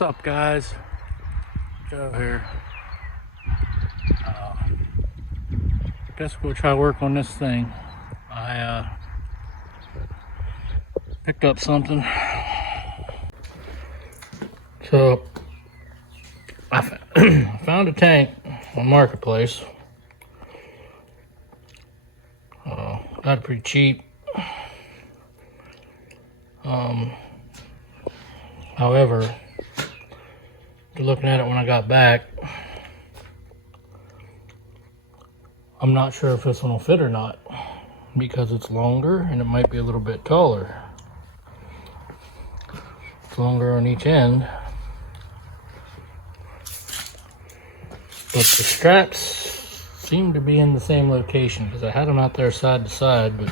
What's up, guys? Joe here. Guess we'll try to work on this thing. I picked up something. So I found a tank on Marketplace. Got it pretty cheap. However, looking at it when I got back, I'm not sure if this one will fit or not because it's longer and it might be a little bit taller. It's longer on each end, but the straps seem to be in the same location because I had them out there side to side, but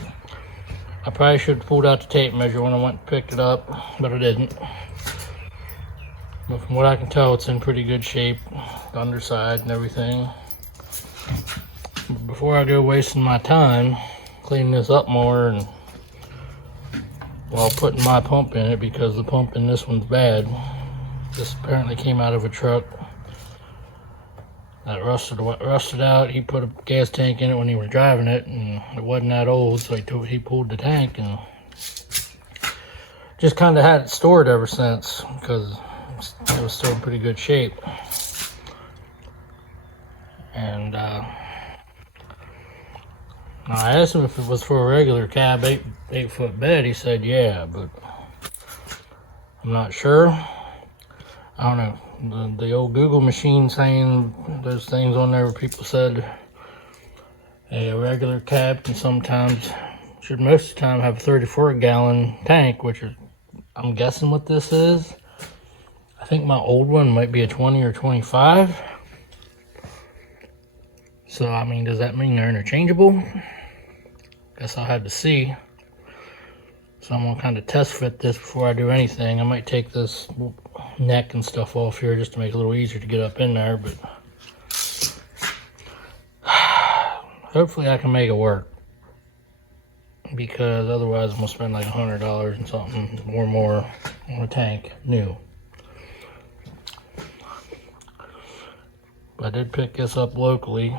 I probably should have pulled out the tape measure when I went and picked it up, but I didn't. But from what I can tell, it's in pretty good shape, the underside and everything. But before I go wasting my time cleaning this up more and while putting my pump in it, because the pump in this one's bad. This apparently came out of a truck that rusted out. He put a gas tank in it when he was driving it, and it wasn't that old, so he pulled the tank and just kind of had it stored ever since because it was still in pretty good shape. And I asked him if it was for a regular cab 8-foot bed. He said yeah, but I'm not sure. I don't know. The old Google machine saying those things on there where people said a regular cab can sometimes, should most of the time, have a 34-gallon tank, which is, I'm guessing what this is. I think my old one might be a 20 or 25. So, I mean, does that mean they're interchangeable? Guess I'll have to see. So I'm gonna kind of test fit this before I do anything. I might take this neck and stuff off here just to make it a little easier to get up in there, but hopefully I can make it work, because otherwise I'm gonna spend like $100 and something or more on a tank new. But I did pick this up locally.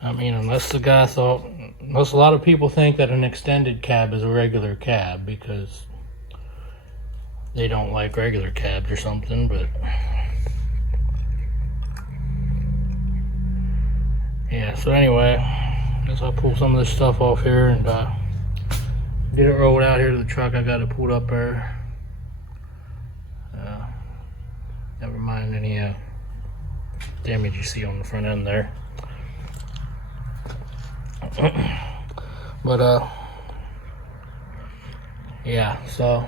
I mean, unless a lot of people think that an extended cab is a regular cab because they don't like regular cabs or something, but yeah, so anyway, I guess I'll pull some of this stuff off here and get it rolled out here to the truck. I got it pulled up there. Never mind any damage you see on the front end there. But yeah, so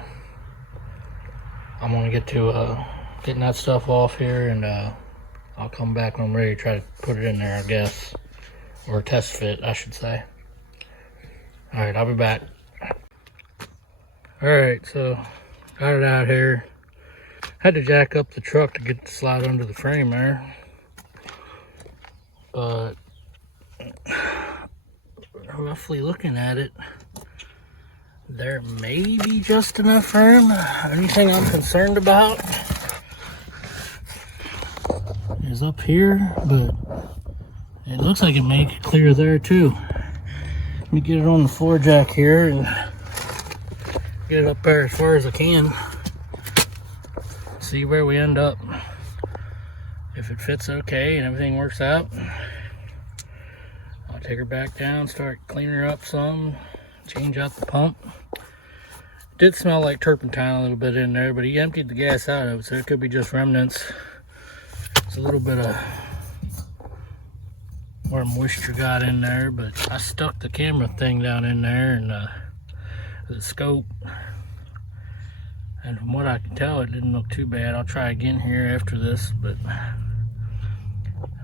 I'm gonna get to getting that stuff off here, and I'll come back when I'm ready to try to put it in there, I guess, or test fit, I should say. All right, I'll be back. All right, so got it out here. Had to jack up the truck to get the slide under the frame there, but roughly looking at it, there may be just enough room. Only thing I'm concerned about is up here, but it looks like it may clear there too. Let me get it on the floor jack here and get it up there as far as I can. See where we end up. If it fits okay and everything works out, I'll take her back down, start cleaning her up some, change out the pump. It did smell like turpentine a little bit in there, but he emptied the gas out of it, so it could be just remnants. It's a little bit of where moisture got in there, but I stuck the camera thing down in there and the scope, and from what I can tell, it didn't look too bad. I'll try again here after this, but I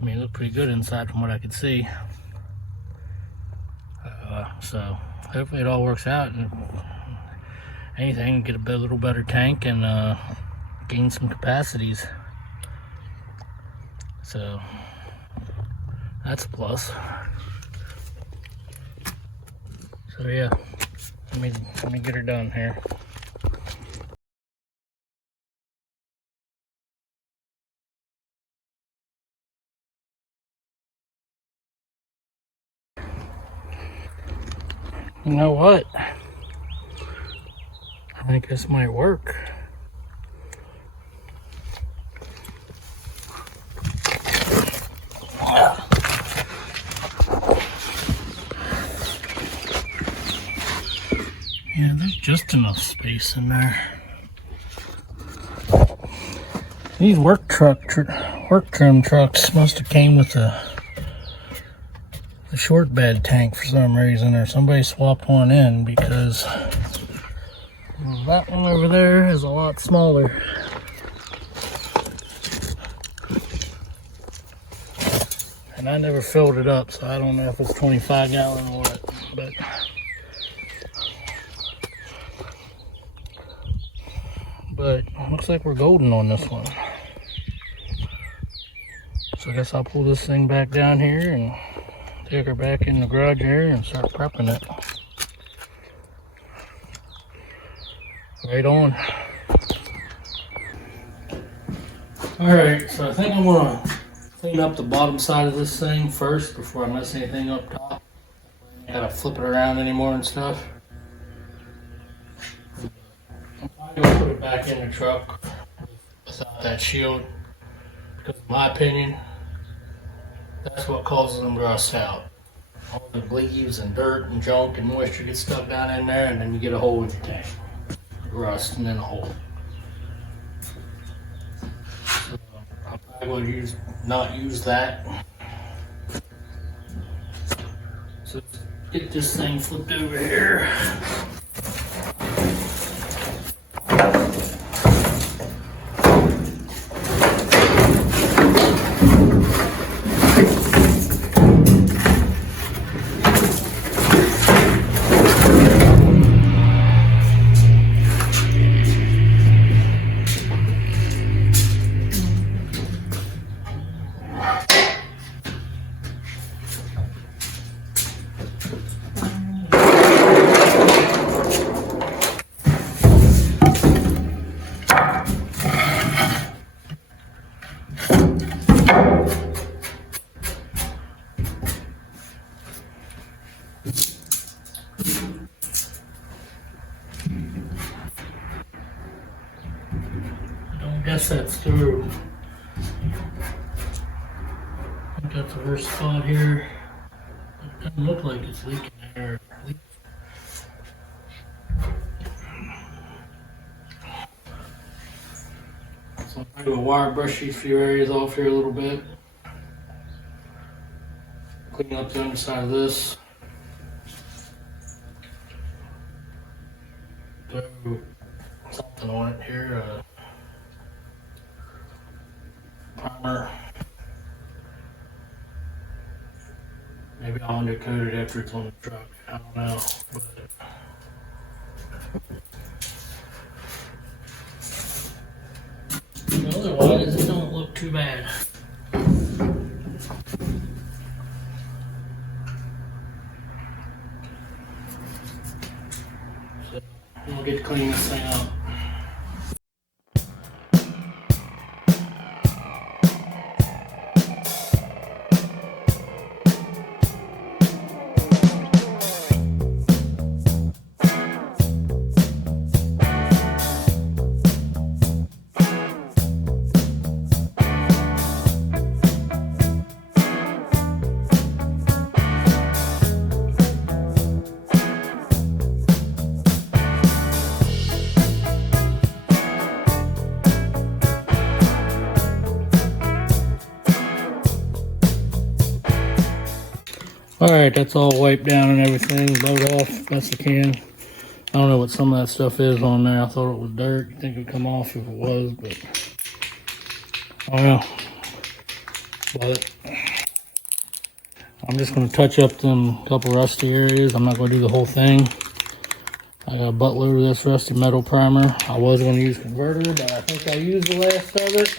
mean, it looked pretty good inside from what I could see. So hopefully it all works out, and anything, get a little better tank and gain some capacities. So that's a plus. So yeah, let me get her done here. You know what? I think this might work. Yeah, there's just enough space in there. These work trim trucks must have came with the short bed tank for some reason, or somebody swapped one in, because that one over there is a lot smaller. And I never filled it up, so I don't know if it's 25 gallon or what, but it looks like we're golden on this one. So I guess I'll pull this thing back down here and take her back in the garage area and start prepping it. Right on. Alright, so I think I'm gonna clean up the bottom side of this thing first before I mess anything up top. I gotta flip it around anymore and stuff. I'm probably gonna put it back in the truck without that shield, because in my opinion, that's what causes them to rust out. All the leaves and dirt and junk and moisture gets stuck down in there, and then you get a hole in your tank. Rust and then a hole. So I will not use that. So get this thing flipped over here. I guess that's through. I think that's the worst spot here. It doesn't look like it's leaking there. So I'm going to wire brush these few areas off here a little bit. Clean up the underside of this. Throw something on it here. Primer. Maybe I'll undercoat it after it's on the truck. I don't know. But otherwise, it don't look too bad. So we'll get to clean this thing up. Alright, that's all wiped down and everything, blowed off best I can. I don't know what some of that stuff is on there. I thought it was dirt. I think it would come off if it was, but I don't know. But I'm just going to touch up them couple rusty areas. I'm not going to do the whole thing. I got a buttload of this rusty metal primer. I was going to use converter, but I think I used the last of it.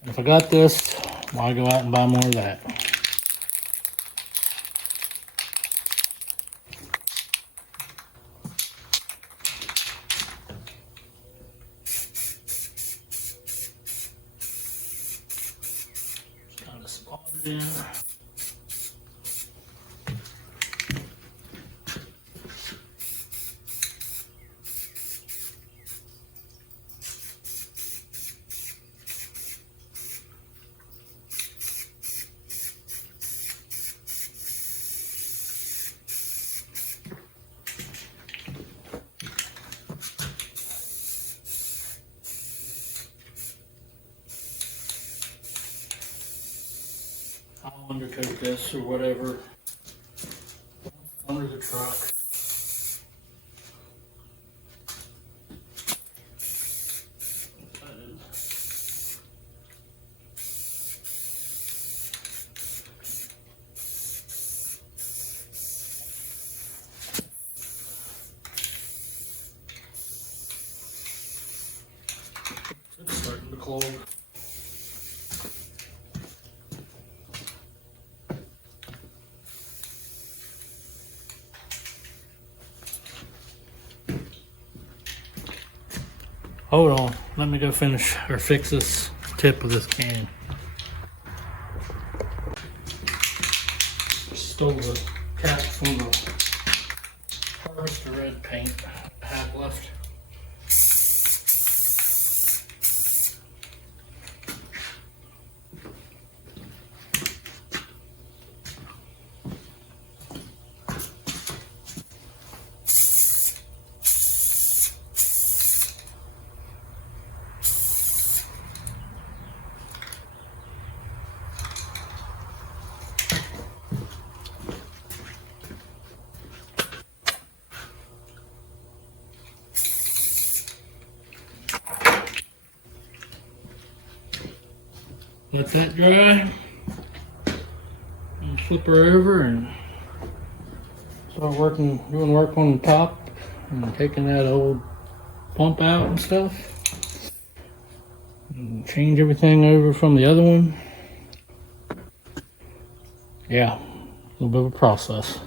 And if I got this, I'll go out and buy more of that. Kind of spot it in. coat this or whatever under the truck. It's starting to clog. Hold on, let me go finish or fix this tip of this can. Stole the cap from the Harvester Red paint I have left. Let that dry and flip her over and start doing work on the top and taking that old pump out and stuff. And change everything over from the other one. Yeah, a little bit of a process.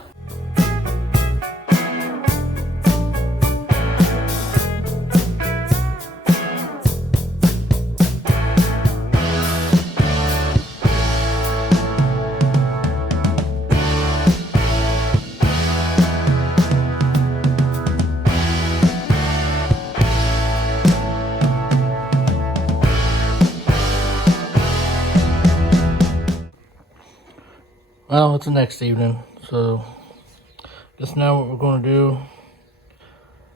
Well, it's the next evening, so just now what we're going to do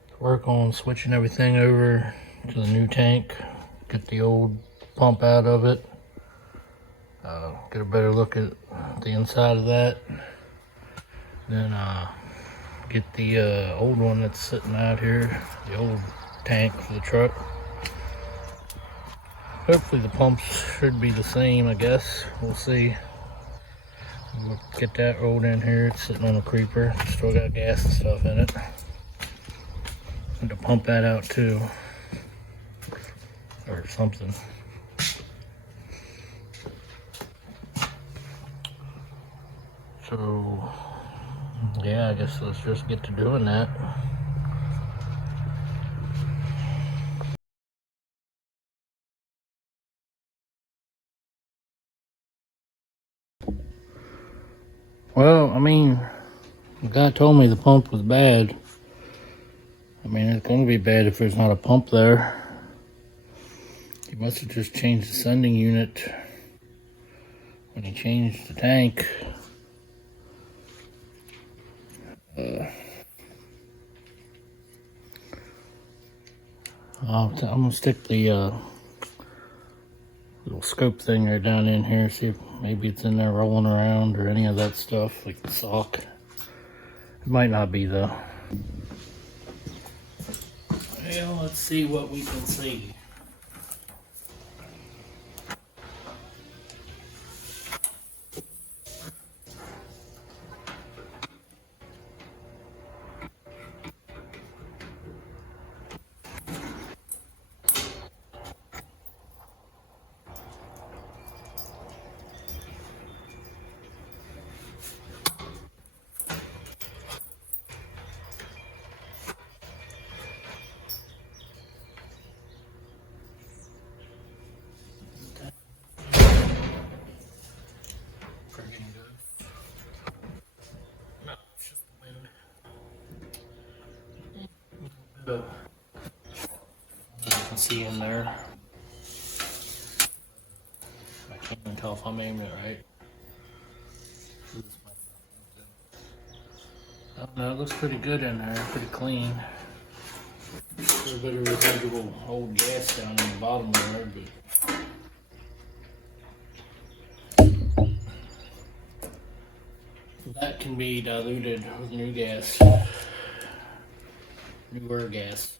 is work on switching everything over to the new tank, get the old pump out of it, get a better look at the inside of that, then get the old one that's sitting out here, the old tank for the truck. Hopefully the pumps should be the same, I guess. We'll see. We'll get that rolled in here. It's sitting on a creeper. Still got gas and stuff in it. Need to pump that out too, or something. So yeah, I guess let's just get to doing that. Well, I mean, the guy told me the pump was bad. I mean, it's going to be bad if there's not a pump there. He must have just changed the sending unit when he changed the tank. I'm going to stick the little scope thing right down in here, see if maybe it's in there rolling around or any of that stuff, like the sock. It might not be though. Well, let's see what we can see. You can see in there. I can't even tell if I'm aiming it right. I don't know, it looks pretty good in there, pretty clean. A little bit of residual old gas down in the bottom there, but can be diluted with new gas, newer gas.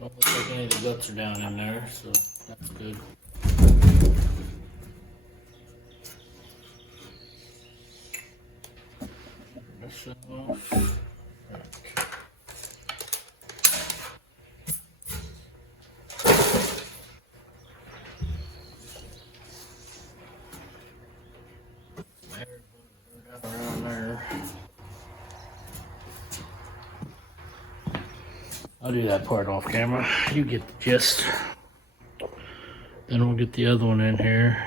Don't look like any of the guts are down in there, so that's good. This off. Around there. I'll do that part off camera. You get the gist. Then we'll get the other one in here.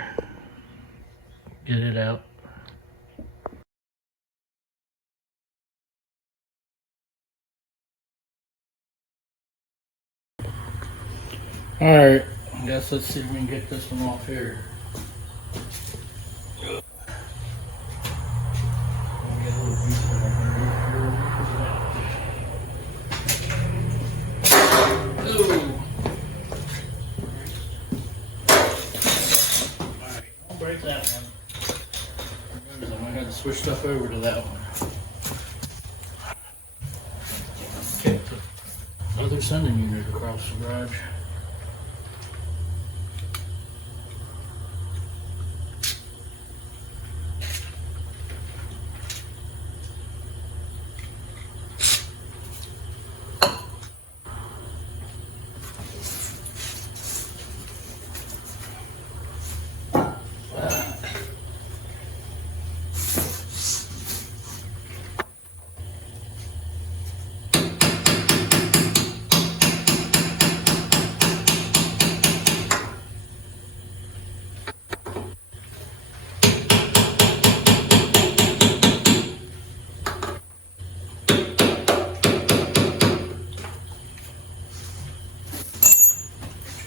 Get it out. Alright, I guess let's see if we can get this one off here. Break that one. I'm gonna have to switch stuff over to that one. Okay, the other sending unit across the garage.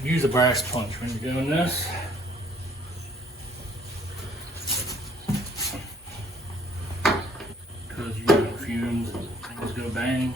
Use a brass punch when you're doing this. Because you get fumes and things go bang.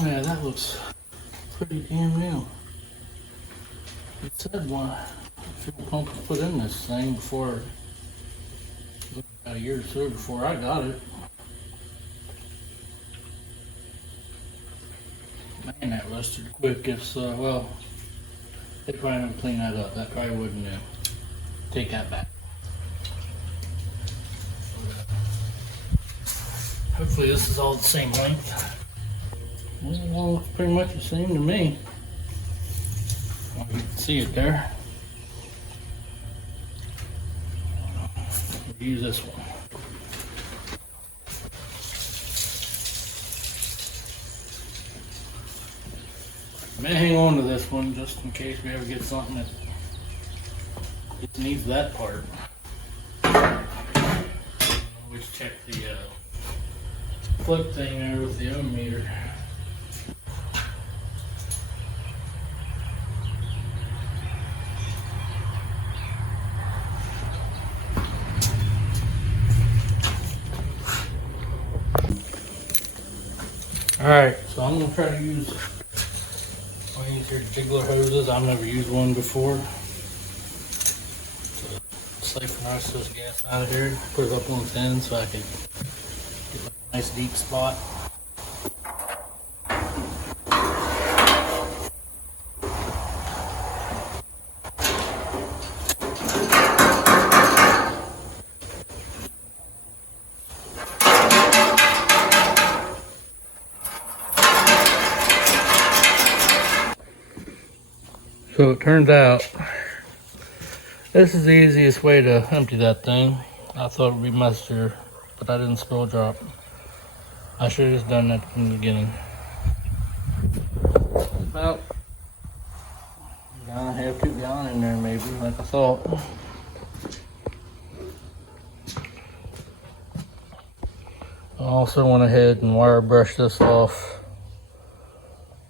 Oh yeah, that looks pretty damn new. It said one fuel pump was put in this thing before, about a year or two before I got it. Man, that rusted quick. If well, they probably never clean that up. That probably wouldn't take that back. Hopefully this is all the same length. Well, it all looks pretty much the same to me. Well, you can see it there. We'll use this one. I may hang on to this one just in case we ever get something that needs that part. Always check the flip thing there with the ohm meter. Alright, so I'm going to try to use one of these here jiggler hoses. I've never used one before. So siphon the rest of this gas out of here, put it up on the end so I can get a nice deep spot. So it turns out this is the easiest way to empty that thing. I thought it would be messier, but I didn't spill a drop. I should have just done that from the beginning. About a gallon and a half, 2 gallons in there maybe, like I thought. I also went ahead and wire brushed this off.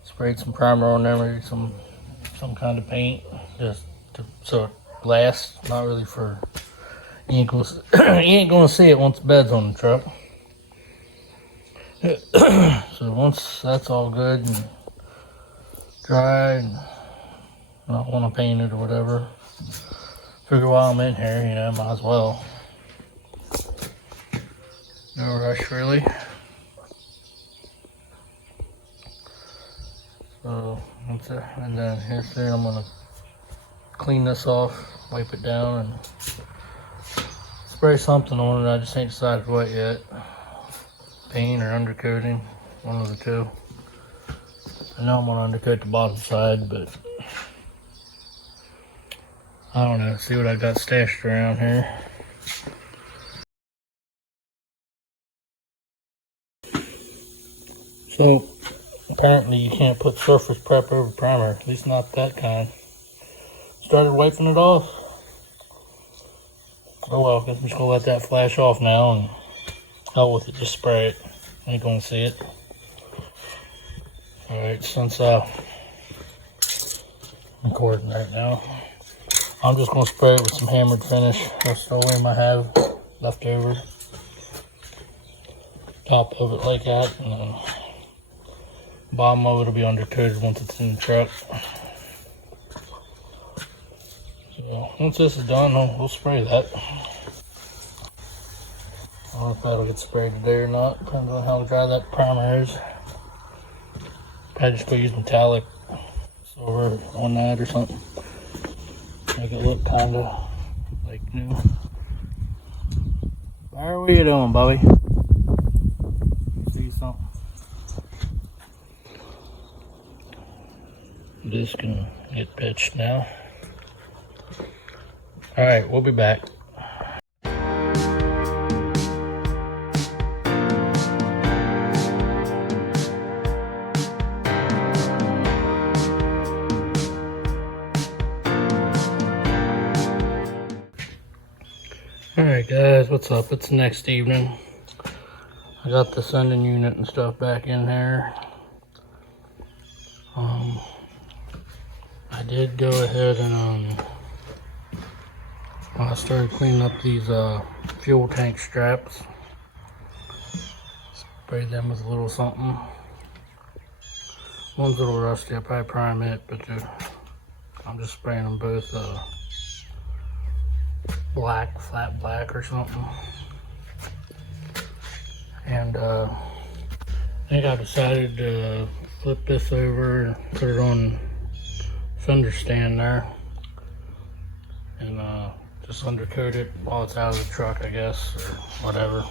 Sprayed some primer on there, maybe some kind of paint, just so it lasts. Not really for you ain't gonna see it once the bed's on the truck. So once that's all good and dry, and I don't want to paint it or whatever, figure while I'm in here, you know, might as well. No rush really. So that's it. And then here soon I'm gonna clean this off, wipe it down, and spray something on it. I just ain't decided what yet. Paint or undercoating, one of the two. I know I'm gonna undercoat the bottom side, but I don't know. See what I got stashed around here. So apparently you can't put surface prep over primer, at least not that kind. Started wiping it off. Oh well, guess I'm just gonna let that flash off now and hell with it, just spray it. Ain't gonna see it. Alright, since I'm recording right now, I'm just gonna spray it with some hammered finish. That's the oleum I have left over. Top of it like that, and then bottom of it will be undercoated once it's in the truck. So once this is done, we'll spray that. I don't know if that'll get sprayed today or not. Depends on how dry that primer is. Probably just go use metallic silver on that or something. Make it look kinda like new. Barry, what are you doing, Bobby? See something? This can get pitched now. Alright, we'll be back. Alright guys, what's up? It's the next evening. I got the sending unit and stuff back in there. I did go ahead and I started cleaning up these fuel tank straps. Sprayed them with a little something. One's a little rusty, I'll probably prime it, but I'm just spraying them both black, flat black or something. And I think I decided to flip this over and put it on fender stand there, and just undercoat it while it's out of the truck, I guess, or whatever.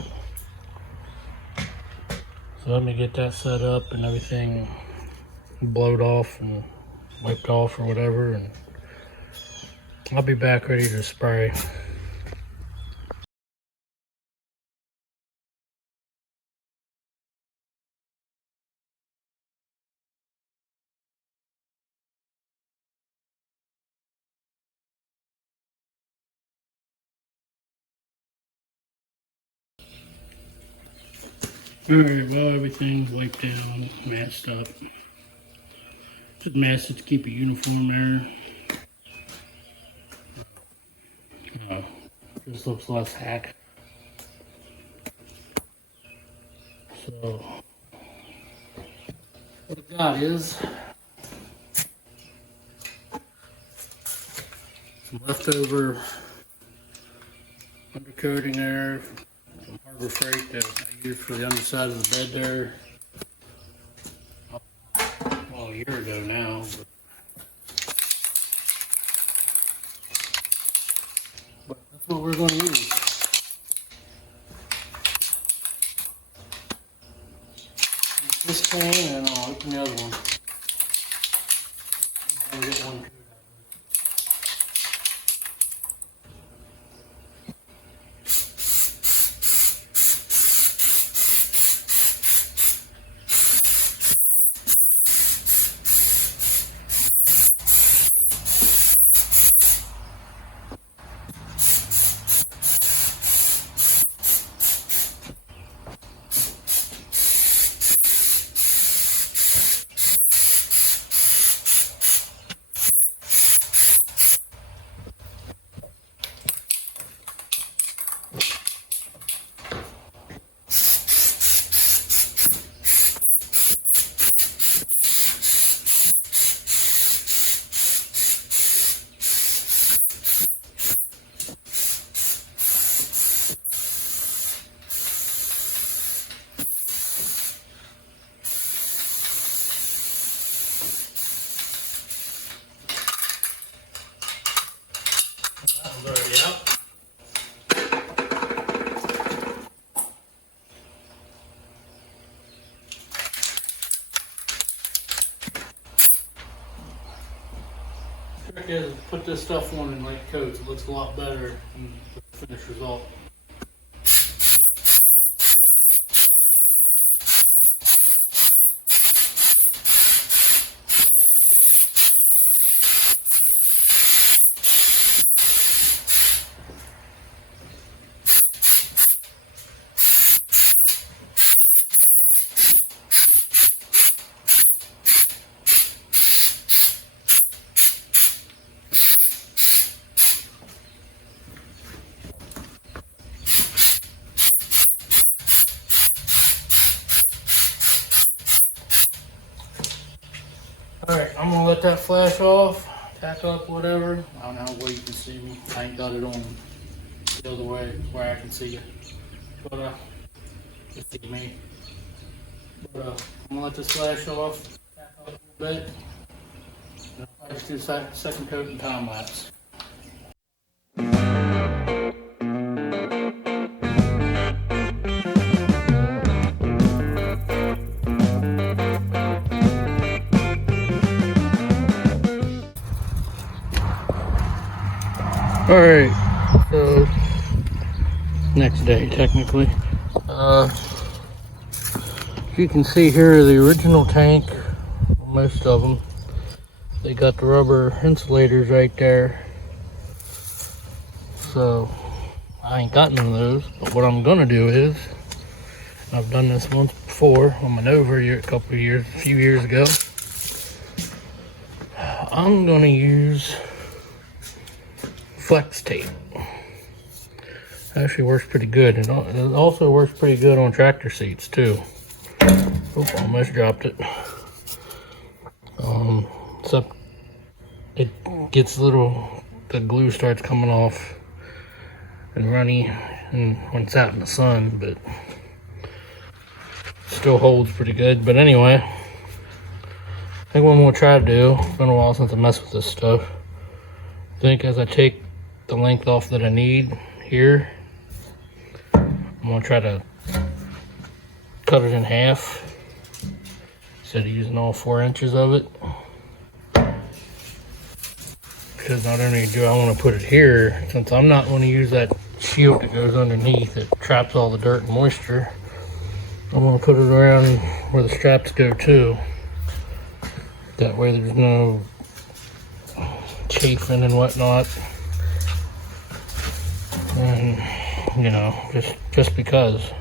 So let me get that set up and everything blowed off and wiped off or whatever, and I'll be back ready to spray. Alright, well, everything's wiped down, masked up. Just masked it to keep it uniform there. This looks less hack. So, what I got is some leftover undercoating there. Some Harbor Freight that I used for the underside of the bed there. Well, a year ago now. But that's what we're going to use. Use this can and I'll open the other one. I'm going to get one too. That one's already out. Trick is put this stuff on in light coats. It looks a lot better than the finished result. Alright, I'm gonna let that flash off, tack up whatever. I don't know how well you can see me. I ain't got it on the other way where I can see you. But you see me. But I'm gonna let this flash off, tack up a little bit. And I'll just do a second coat and time lapse. Alright, so next day technically. You can see here the original tank, most of them, they got the rubber insulators right there. So I ain't got none of those, but what I'm gonna do is, I've done this once before on my Nova a few years ago. I'm gonna use flex tape. Actually works pretty good. It also works pretty good on tractor seats too. Oh, almost dropped it. Except it gets the glue starts coming off and runny and when it's out in the sun, but still holds pretty good. But anyway, I think what I'm gonna try to do, it's been a while since I messed with this stuff. I think as I take the length off that I need here, I'm gonna try to cut it in half instead of using all 4 inches of it, because not only do I want to put it here, since I'm not going to use that shield that goes underneath, it traps all the dirt and moisture. I'm going to put it around where the straps go too, that way there's no chafing and whatnot. And you know, just because.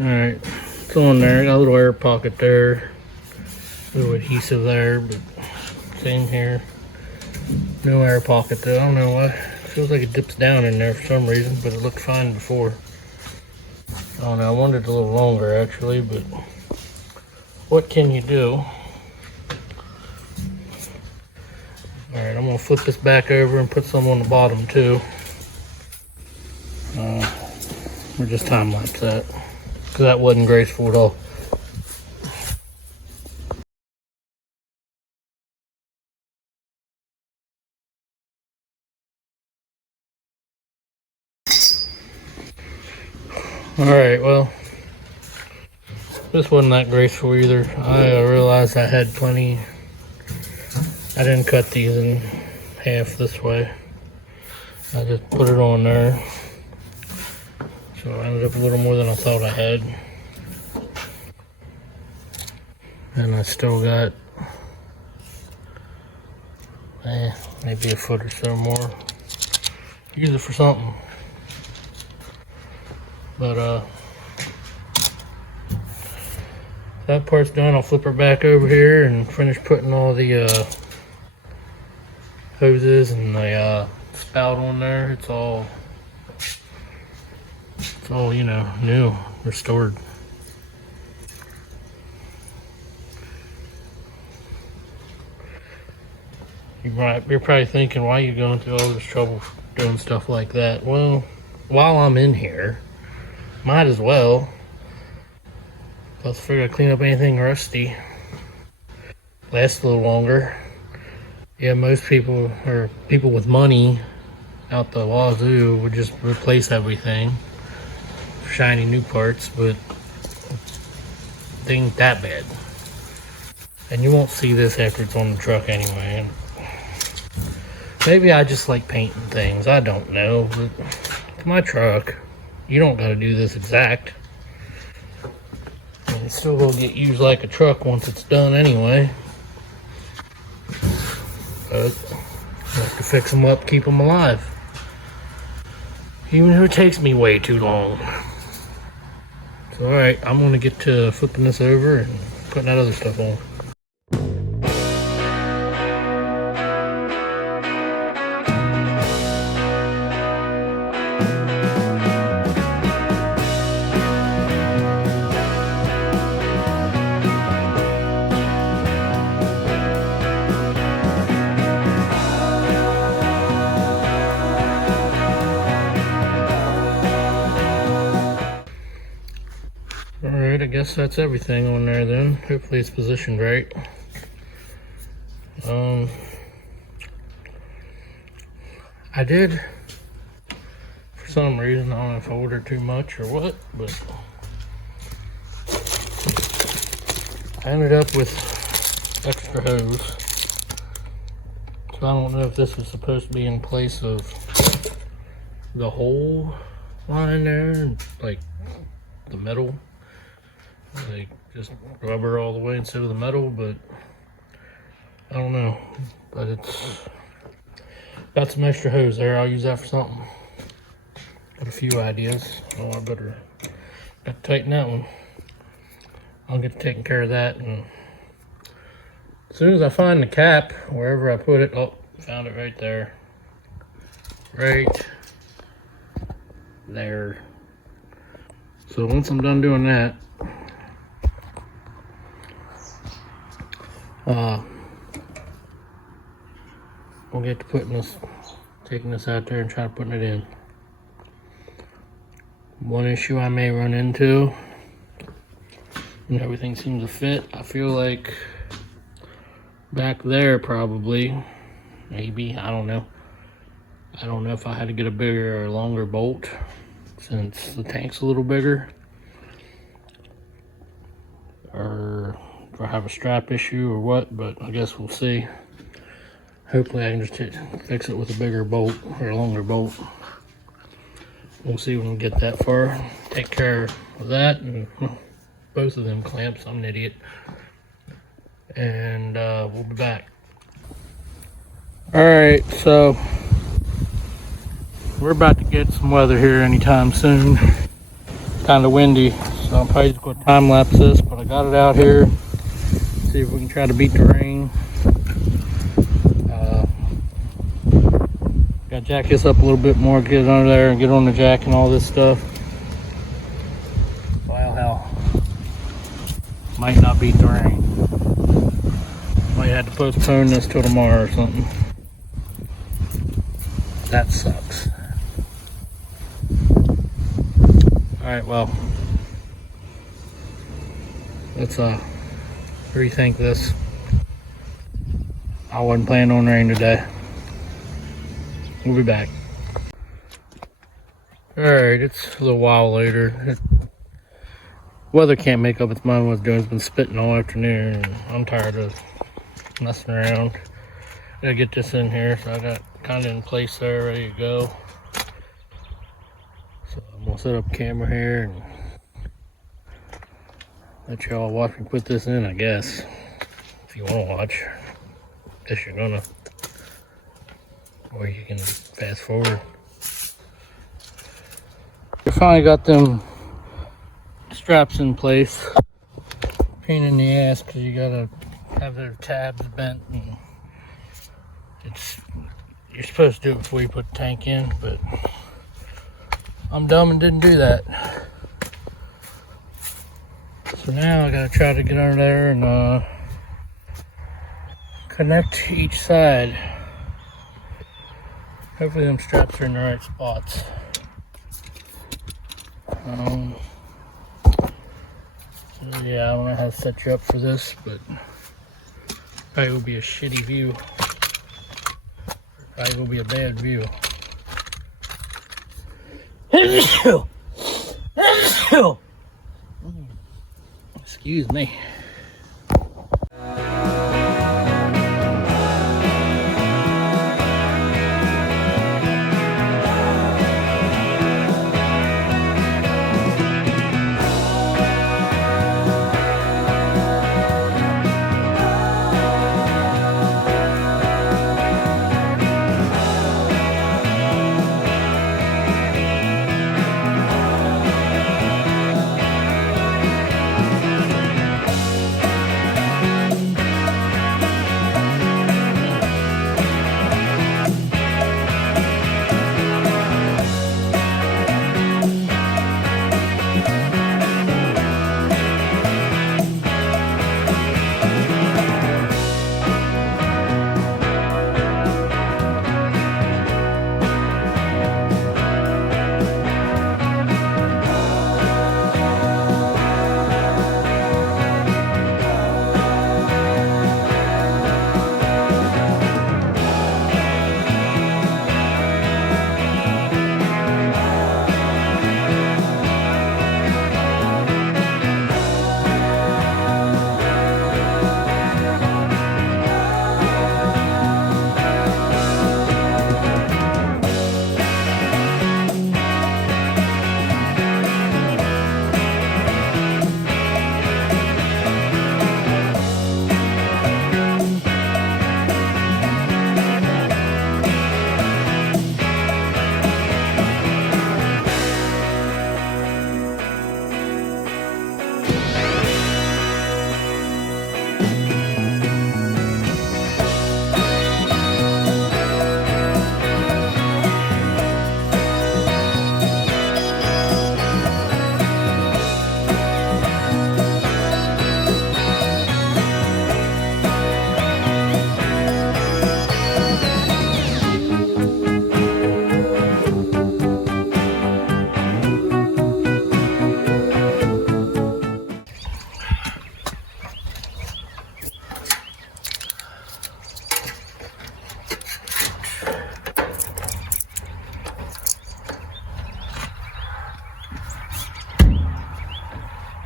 Alright, it's on there. Got a little air pocket there, a little adhesive there, but same here. No air pocket though. I don't know why. It feels like it dips down in there for some reason, but it looked fine before. I don't know. I wanted it a little longer actually, but what can you do? Alright, I'm gonna flip this back over and put some on the bottom too. Or just time lapse that. Because that wasn't graceful at all. Alright, well, this wasn't that graceful either. I realized I had plenty. I didn't cut these in half this way. I just put it on there. So I ended up a little more than I thought I had. And I still got maybe a foot or so more. Use it for something. But that part's done. I'll flip her back over here and finish putting all the hoses and the spout on there. It's all you know, new, restored. You're probably thinking, why are you going through all this trouble doing stuff like that? Well, while I'm in here, might as well. Let's figure out clean up anything rusty. Lasts a little longer. Yeah, most people, or people with money out the wazoo, would just replace everything. Shiny new parts, but they ain't that bad. And you won't see this after it's on the truck anyway. Maybe I just like painting things, I don't know, but it's my truck. You don't gotta do this exact. And it's still gonna get used like a truck once it's done anyway. But I have to fix them up, keep them alive. Even if it takes me way too long. So alright, I'm gonna get to flipping this over and putting that other stuff on. Alright, I guess that's everything on there then. Hopefully it's positioned right. I did, for some reason, I don't know if I ordered too much or what, but I ended up with extra hose. So I don't know if this was supposed to be in place of the whole line there, like the metal. Like just rubber all the way instead of the metal, but I don't know. But it's got some extra hose there. I'll use that for something. Got a few ideas. Oh, I better got to tighten that one. I'll get to taking care of that, and as soon as I find the cap, wherever I put it, oh, found it right there. Right there. So once I'm done doing that, we'll get to taking this out there and trying to put it in. One issue I may run into, and everything seems to fit, I feel like back there probably, maybe, I don't know. I don't know if I had to get a bigger or longer bolt since the tank's a little bigger, or if I have a strap issue or what, but I guess we'll see. Hopefully I can just fix it with a bigger bolt or a longer bolt. We'll see when we get that far. Take care of that and both of them clamps. I'm an idiot. And we'll be back. Alright, so we're about to get some weather here anytime soon. Kind of windy, so I'm probably just going to time lapse this, but I got it out here. See if we can try to beat the rain. Got to jack this up a little bit more, get it under there and get on the jack and all this stuff. Well, hell, might not beat the rain. Might have to postpone this till tomorrow or something. That sucks. Alright, well, let's rethink this. I wasn't planning on rain today. We'll be back. Alright, it's a little while later. Weather can't make up its mind what it's doing. It's been spitting all afternoon, and I'm tired of messing around. Gotta get this in here, so I got kind of in place there, ready to go. So I'm gonna set up camera here and let y'all watch me put this in, I guess. If you want to watch, guess you're gonna. Or you can fast forward. We finally got them straps in place. Pain in the ass because you gotta have their tabs bent, and it's You're supposed to do it before you put the tank in, but I'm dumb and didn't do that. So now I gotta try to get under there and connect each side. Hopefully them straps are in the right spots. So yeah, I don't know how to set you up for this, but probably will be a shitty view. Probably will be a bad view. Excuse me.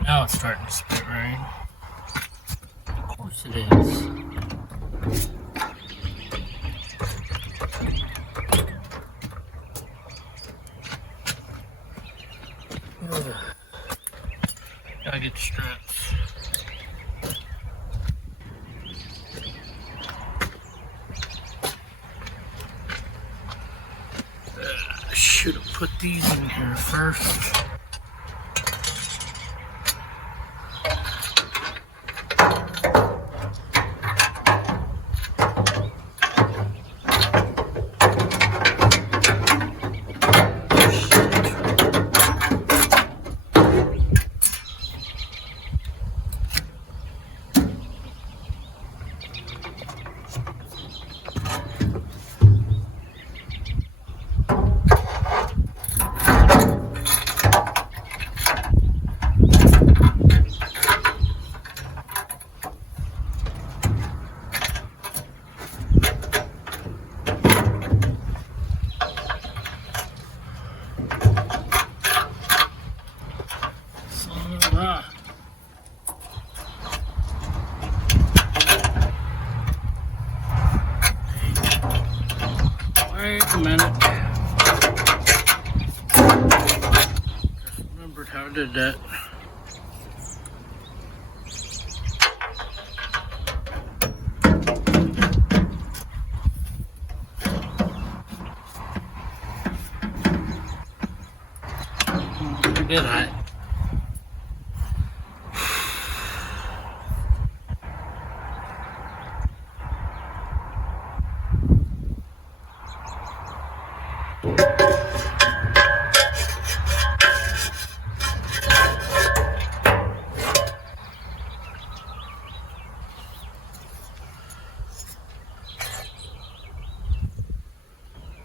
Now it's starting to spit rain. Of course it is. Gotta get the straps. I should have put these in here first. Wait a minute. Just remembered how I did that. Did I?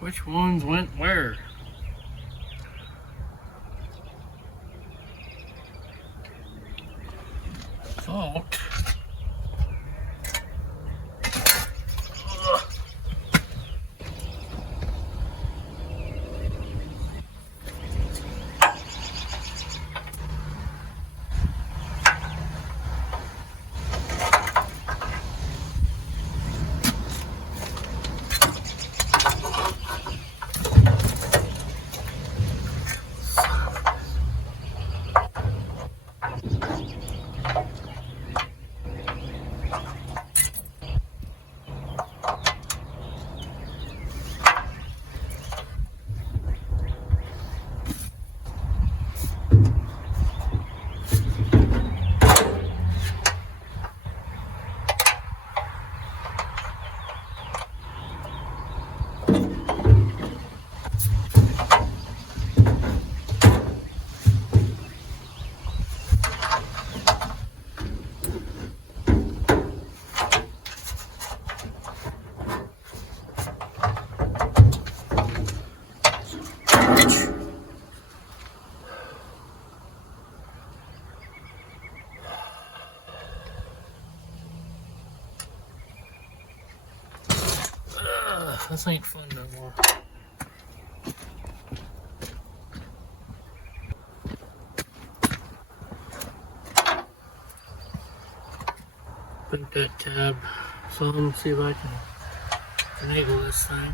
Which ones went where? Thought. This ain't fun no more. Put that tab some, see if I can finagle this thing.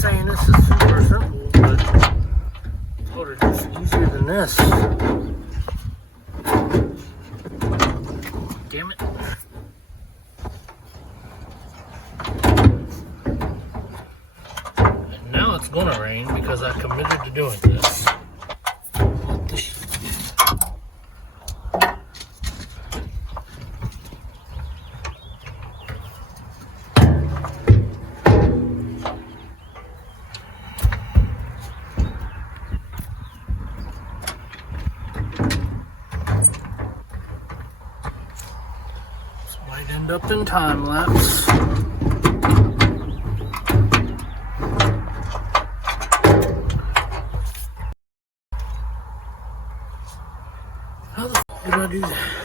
Saying this is super simple, but oh, it's easier than this. Damn it. And now it's gonna rain because I committed to doing this. End up in time lapse. How the f did I do that?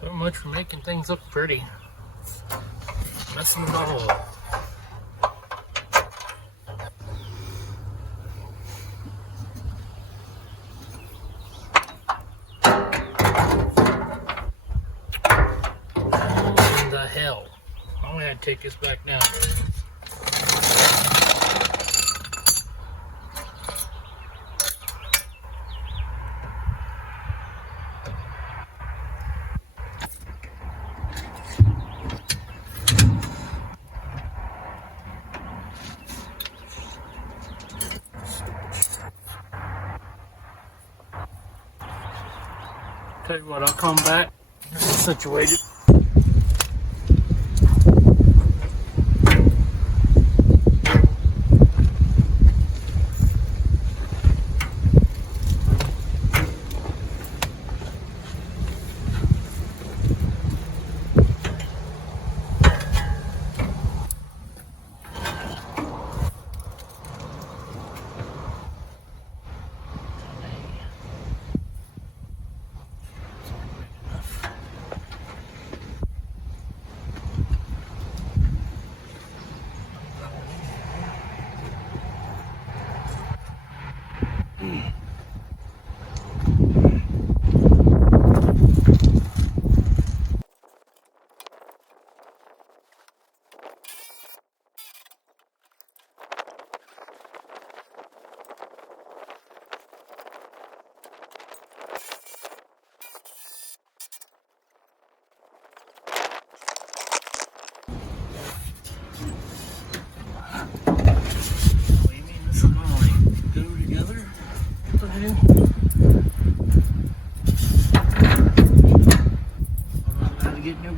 So much for making things look pretty. Messing it all up. How in the hell? I'm gonna have to take this back down. Tell you what, I'll come back. This is situated.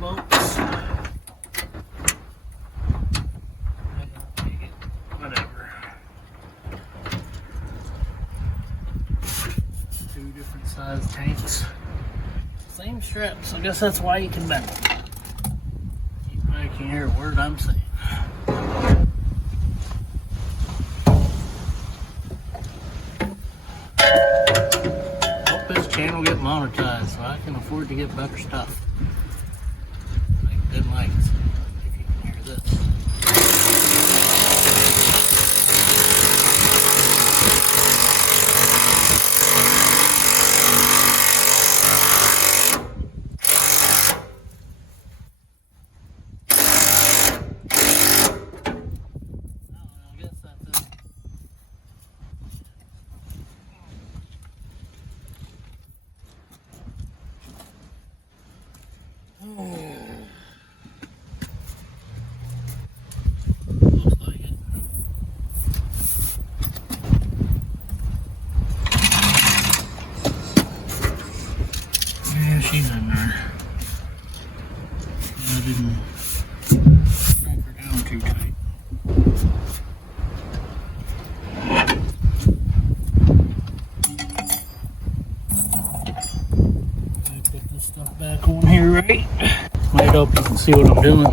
bolts. Whatever. Two different size tanks. Same straps. I guess that's why you can bend them. You probably can't hear a word I'm saying. Hope this channel get monetized so I can afford to get better stuff. Like good mics, if you can hear this. Looks like it. Yeah, she's in there. I didn't crank her down too tight. I put this stuff back on here right. Might help you can see what I'm doing.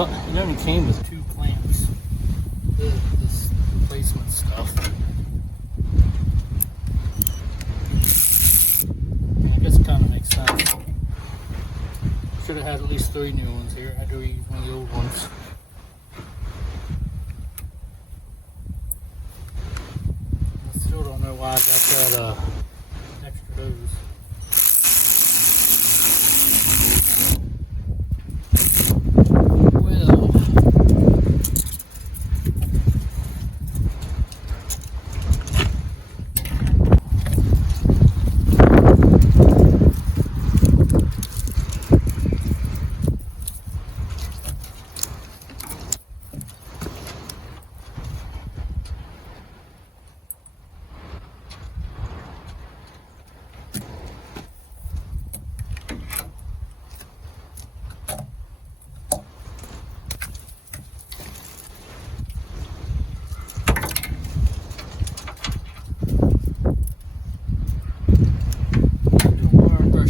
It only came with 2 clamps. This replacement stuff. I guess it kind of makes sense. Should have had at least 3 new ones here. I had to reuse one of the old ones. I still don't know why I got that extra hose.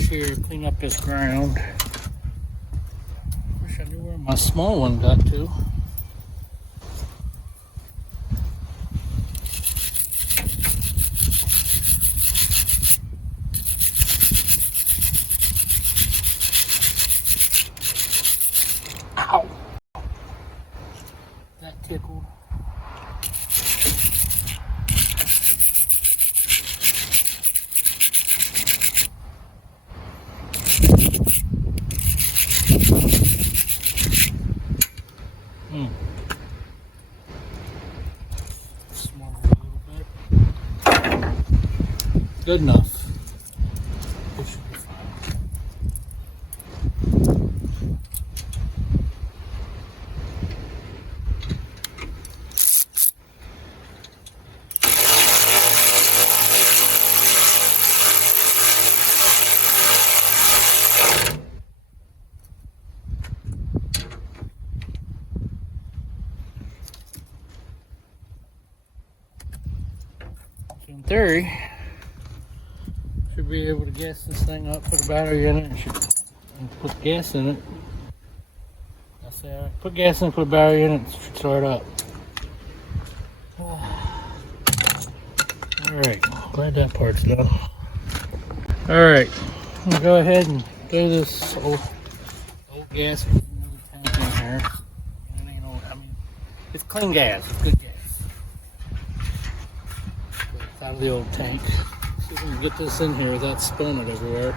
Here to clean up this ground. Wish I knew where my small one got to. Ow! That tickled. Small a little bit. Good enough. This should be fine. In theory, should be able to gas this thing up, put a battery in it, and put gas in it. I say put gas in it, put a battery in it, it should start up. Alright, glad that part's done. Alright, I'm gonna go ahead and throw this old gas tank in here. It ain't old, I mean, It's clean gas. It's good gas. It's out of the old tank. See if we can get this in here without spilling it everywhere.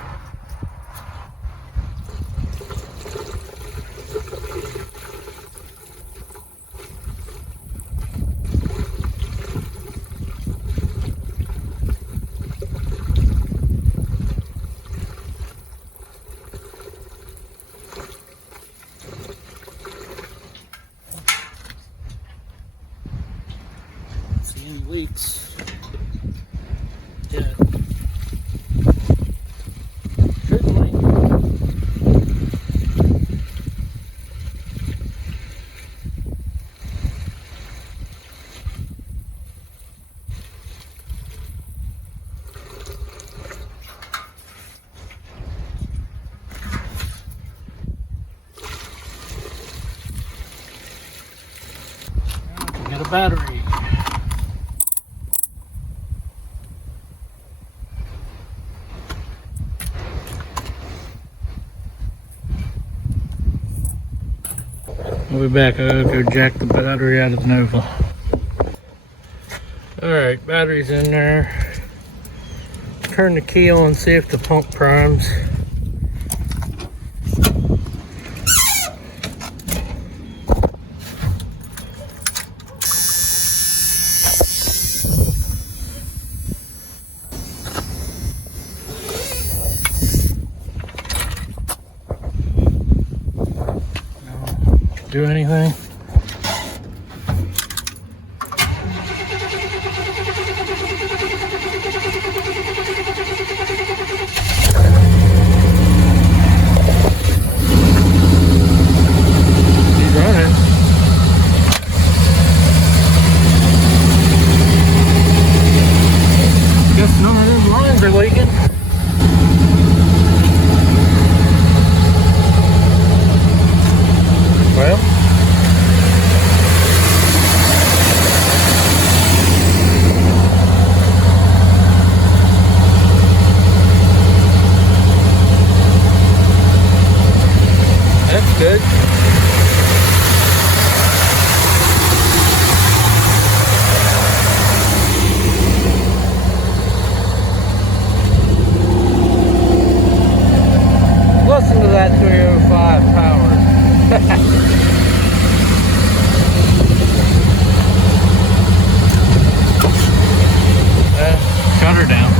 See any leaks? Yeah. Shouldn't leak. Get a battery. We'll be back. I'll go jack the battery out of the Nova. Alright, battery's in there. Turn the key on, see if the pump primes. Do anything? He's running. Guess none of those lines are leaking. Well, that's good. Listen to that 305 power. Shut her down.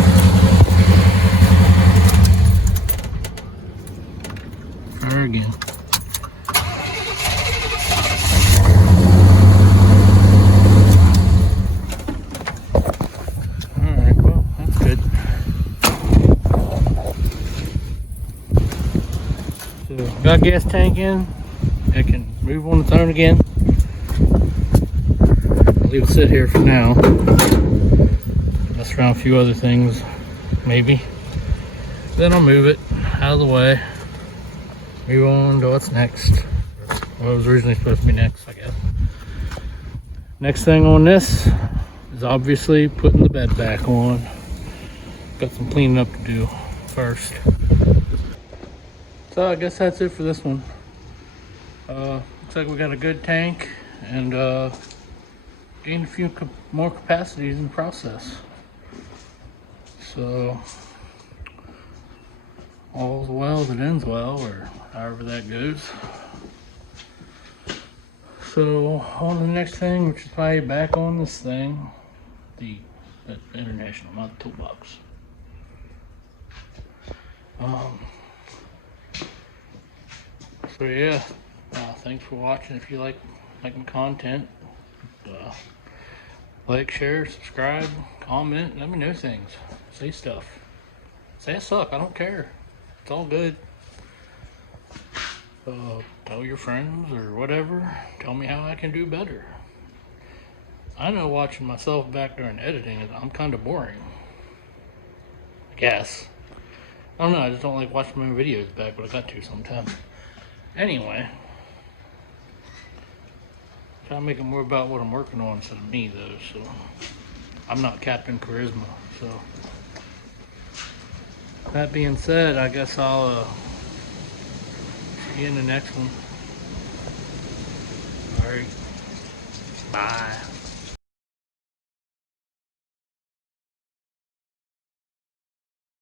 Try her again. Alright, well, that's good. So, got gas tank in. It can move on its own again. I'll leave it sit here for now. Mess around a few other things, maybe. Then I'll move it out of the way. Move on to what's next. What was originally supposed to be next, I guess. Next thing on this is obviously putting the bed back on. Got some cleaning up to do first. So I guess that's it for this one. Looks like we got a good tank and gained a few more capacities in the process. So all's well that ends well, or however that goes. So on to the next thing, which is probably back on this thing, the international, not the toolbox. So yeah, thanks for watching. If you like my content, like, share, subscribe, comment, let me know things. Say stuff. Say I suck, I don't care. It's all good. Tell your friends or whatever. Tell me how I can do better. I know watching myself back during editing, I'm kind of boring. I guess. I don't know, I just don't like watching my videos back, but I got to sometimes. Anyway. Try to make it more about what I'm working on instead of me, though, so. I'm not Captain Charisma, so. That being said, I guess I'll see you in the next one. Alright. Bye.